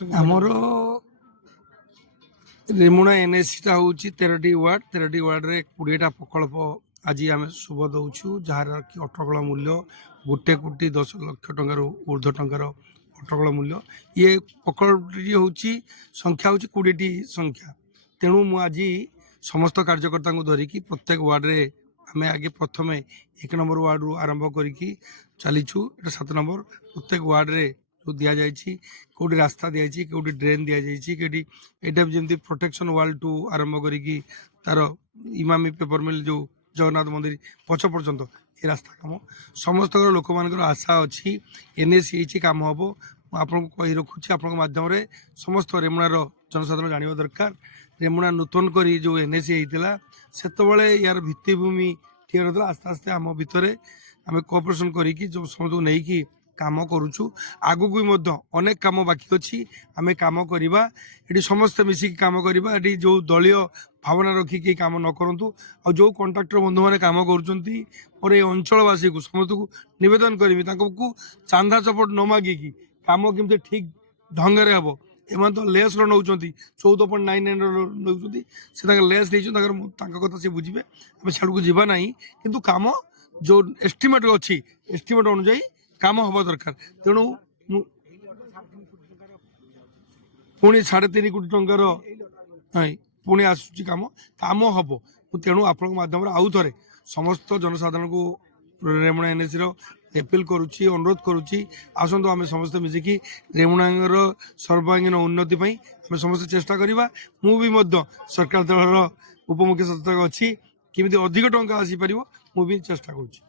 ଆମର ରେମୁଣା ଏନ୍ଏସିଟା ହେଉଛି 13ଟି ୱାର୍ଡ 13ଟି ୱାର୍ଡରେ 20ଟା ପ୍ରକଳ୍ପ ଆଜି ଆମେ ଶୁଭ ଦେଉଛୁ, ଯାହାର କି ଅଟକଳ ମୂଲ୍ୟ 1,10,00,000 ଟଙ୍କାରୁ ଉର୍ଦ୍ଧ୍ୱ ଟଙ୍କାର ଅଟକଳ ମୂଲ୍ୟ। ଇଏ ପ୍ରକଳ୍ପଟି ହେଉଛି ସଂଖ୍ୟା ହେଉଛି 20ଟି ସଂଖ୍ୟା। ତେଣୁ ମୁଁ ଆଜି ସମସ୍ତ କାର୍ଯ୍ୟକର୍ତ୍ତାଙ୍କୁ ଧରିକି ପ୍ରତ୍ୟେକ ୱାର୍ଡରେ ଆମେ ଆଗେ ପ୍ରଥମେ 1 ନମ୍ବର ୱାର୍ଡରୁ ଆରମ୍ଭ କରିକି ଚାଲିଛୁ। ଏଇଟା 7 ନମ୍ବର। ପ୍ରତ୍ୟେକ ୱାର୍ଡରେ जो दि जाए कौटी रास्ता दि जाए कौटी ड्रेन दि जाए कौटी यहाँ जमी प्रोटेक्शन वाल टू आरंभ करी तार इमामी पेपर मिल जो जगन्नाथ मंदिर पछ पर्यंत ये रास्ता कम समस्त लोक मान आशा अच्छी एनएसी कम हम आपको कही रखुच्छी आप मध्यम समस्त रेमुणार जनसाधारण जानवा दरकार। रेमुणा नूतन करी जो एनएसी होता से यार भित्तिभूमि ठीक ना आस्ते आस्ते आम भितर आम कोऑपरेशन करी जो समस्त नहीं काम करुचु आगु भी अनेक काम बाकी अच्छी आम कम करवा ये समस्ते मिसिक कम करवा ये जो दलीय भावना रखिकी काम न करूँ आ जो कंट्राक्टर बंधु मैंने कम कर अंचलवासी को समस्त को नवेदन करी चांदा चपट न मागिकी कम केमती ठीक ढंग से हम एम तो लेस नौ 14.99 नौ से लेस नहीं कथा सी बुझे आम सियाड़ को जाना ना कि कम जो एस्टिमेट अच्छी एस्टिमेट अनुजाई काम हवा दरकार। तेणु पुणी 3.5 कोटी टंकार पुणी आसूची काम काम हम तेणु आपण मध्यम आउ थे समस्त जनसाधारण को रेमुणा एनएसी एपिल करुच्ची अनुरोध करुच्ची आसतु आम समस्त मिसिकी रेमुणार सर्वांगीन उन्नति आम समस्त चेष्टा करवा। मुझे सरकार दलर उपमुख्य सचेतक अच्छी किमी अधिक टंका आसीपर मुझे चेष्टा करुच्ची।